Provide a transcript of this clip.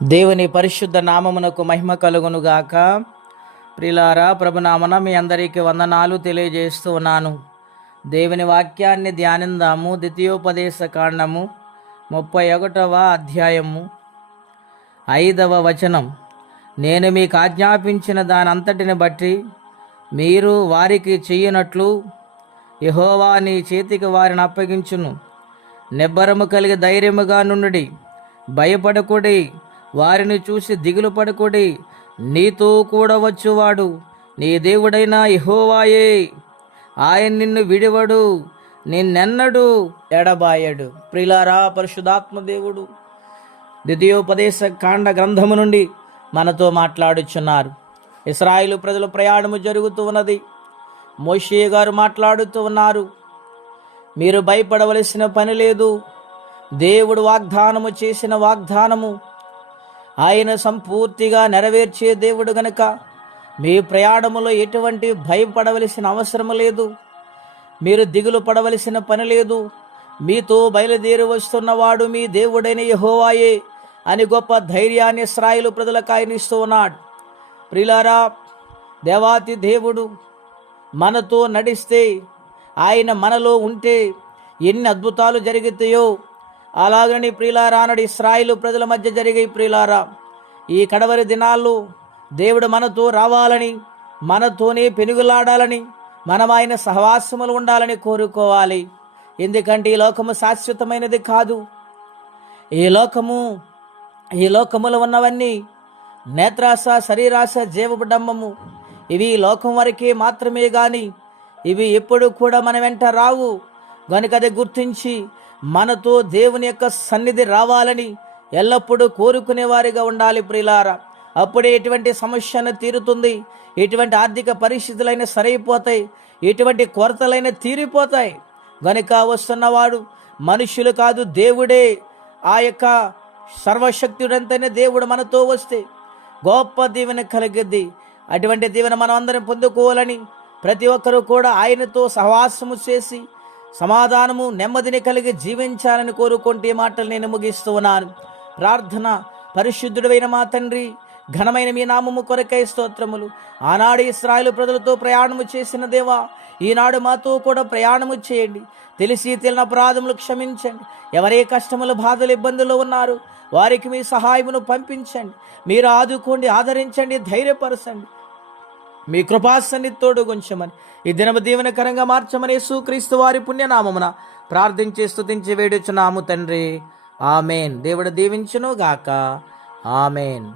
దేవుని పరిశుద్ధ నామమునకు మహిమ కలుగునుగాక. ప్రియులారా, ప్రభునామన మీ అందరికీ వందనాలు తెలియజేస్తూ ఉన్నాను. దేవుని వాక్యాన్ని ధ్యానిందాము. ద్వితీయోపదేశ కాండము 31వ అధ్యాయము 5వ వచనం. నేను మీకు ఆజ్ఞాపించిన దానంతటిని బట్టి మీరు వారికి చెయ్యనట్లు యెహోవా నీ చేతికి వారిని అప్పగించును. నిబ్బరము కలిగి ధైర్యముగా నుండుడి, భయపడకుడి, వారిని చూసి దిగులు పడకుడి. నీతో కూడా వచ్చువాడు నీ దేవుడైన యెహోవాయే. ఆయన నిన్ను విడివడు, నిన్నెన్నడు ఎడబాయడు. ప్రియులారా, పరిశుద్ధాత్మ దేవుడు ద్వితీయోపదేశ కాండ గ్రంథము నుండి మనతో మాట్లాడుచున్నారు. ఇశ్రాయేలు ప్రజల ప్రయాణము జరుగుతూ ఉన్నది. మోషే గారు మాట్లాడుతూ ఉన్నారు. మీరు భయపడవలసిన పని లేదు. దేవుడు వాగ్దానము చేసిన వాగ్దానము ఆయన సంపూర్తిగా నెరవేర్చే దేవుడు గనుక మీ ప్రయాణములో ఎటువంటి భయపడవలసిన అవసరం లేదు. మీరు దిగులు పడవలసిన పని లేదు. మీతో బయలుదేరి వస్తున్నవాడు మీ దేవుడైన యెహోవాయే అని గొప్ప ధైర్యాన్ని ఇశ్రాయేలు ప్రజలకు ఆయన ఇస్తూ ఉన్నాడు. ప్రియులారా, దేవాతి దేవుడు మనతో నడిస్తే, ఆయన మనలో ఉంటే ఎన్ని అద్భుతాలు జరుగుతాయో అలాగని ప్రియులారా నాడు ఇశ్రాయేలు ప్రజల మధ్య జరిగే ప్రియులారా, ఈ కడవరి దినాల్లో దేవుడు మనతో రావాలని, మనతోనే పెనుగులాడాలని, మనం ఆయన సహవాసములు ఉండాలని కోరుకోవాలి. ఎందుకంటే ఈ లోకము శాశ్వతమైనది కాదు. ఈ లోకములో ఉన్నవన్నీ నేత్రాశ, శరీరాశ, జీవడంబము. ఇవి లోకం వరకే మాత్రమే గాని ఇవి ఎప్పుడు కూడా మన వెంట రావు. గనుక అది గుర్తించి మనతో దేవుని యొక్క సన్నిధి రావాలని ఎల్లప్పుడూ కోరుకునే వారిగా ఉండాలి ప్రియులారా. అప్పుడే ఎటువంటి సమస్యను తీరుతుంది, ఎటువంటి ఆర్థిక పరిస్థితులైనా సరైపోతాయి, ఎటువంటి కొరతలైనా తీరిపోతాయి. గనుక వస్తున్నవాడు మనుష్యులు కాదు, దేవుడే. ఆ యొక్క సర్వశక్తుడంతైన దేవుడు మనతో వస్తే గొప్ప దీవెన కలిగిద్ది. అటువంటి దీవెన మనం అందరం పొందుకోవాలని ప్రతి ఒక్కరూ కూడా ఆయనతో సహవాసము చేసి సమాధానము, నెమ్మదిని కలిగి జీవించాలని కోరుకుంటే ఈ మాటలు నేను ముగిస్తూ ఉన్నాను. ప్రార్థన. పరిశుద్ధుడైన మా తండ్రి, ఘనమైన మీ నామము కొరకై స్తోత్రములు. ఆనాడు ఇశ్రాయేలు ప్రజలతో ప్రయాణము చేసిన దేవా, ఈనాడు మాతో కూడా ప్రయాణము చేయండి. తెలిసి తెలియని అపరాధములు క్షమించండి. ఎవరే కష్టములు, బాధలు, ఇబ్బందులు ఉన్నారు వారికి మీ సహాయమును పంపించండి. మీరు ఆదుకోండి, ఆదరించండి, ధైర్యపరచండి. మీ కృపాసన్నిధితోడు గుంచమని, ఈ దినము దీవెనకరంగా మార్చమని యేసుక్రీస్తు వారి పుణ్యనామమున ప్రార్థించి స్తుతించి వేడుచున్నాము తండ్రి. ఆమెన్. దేవుడు దీవించును గాక. ఆమెన్.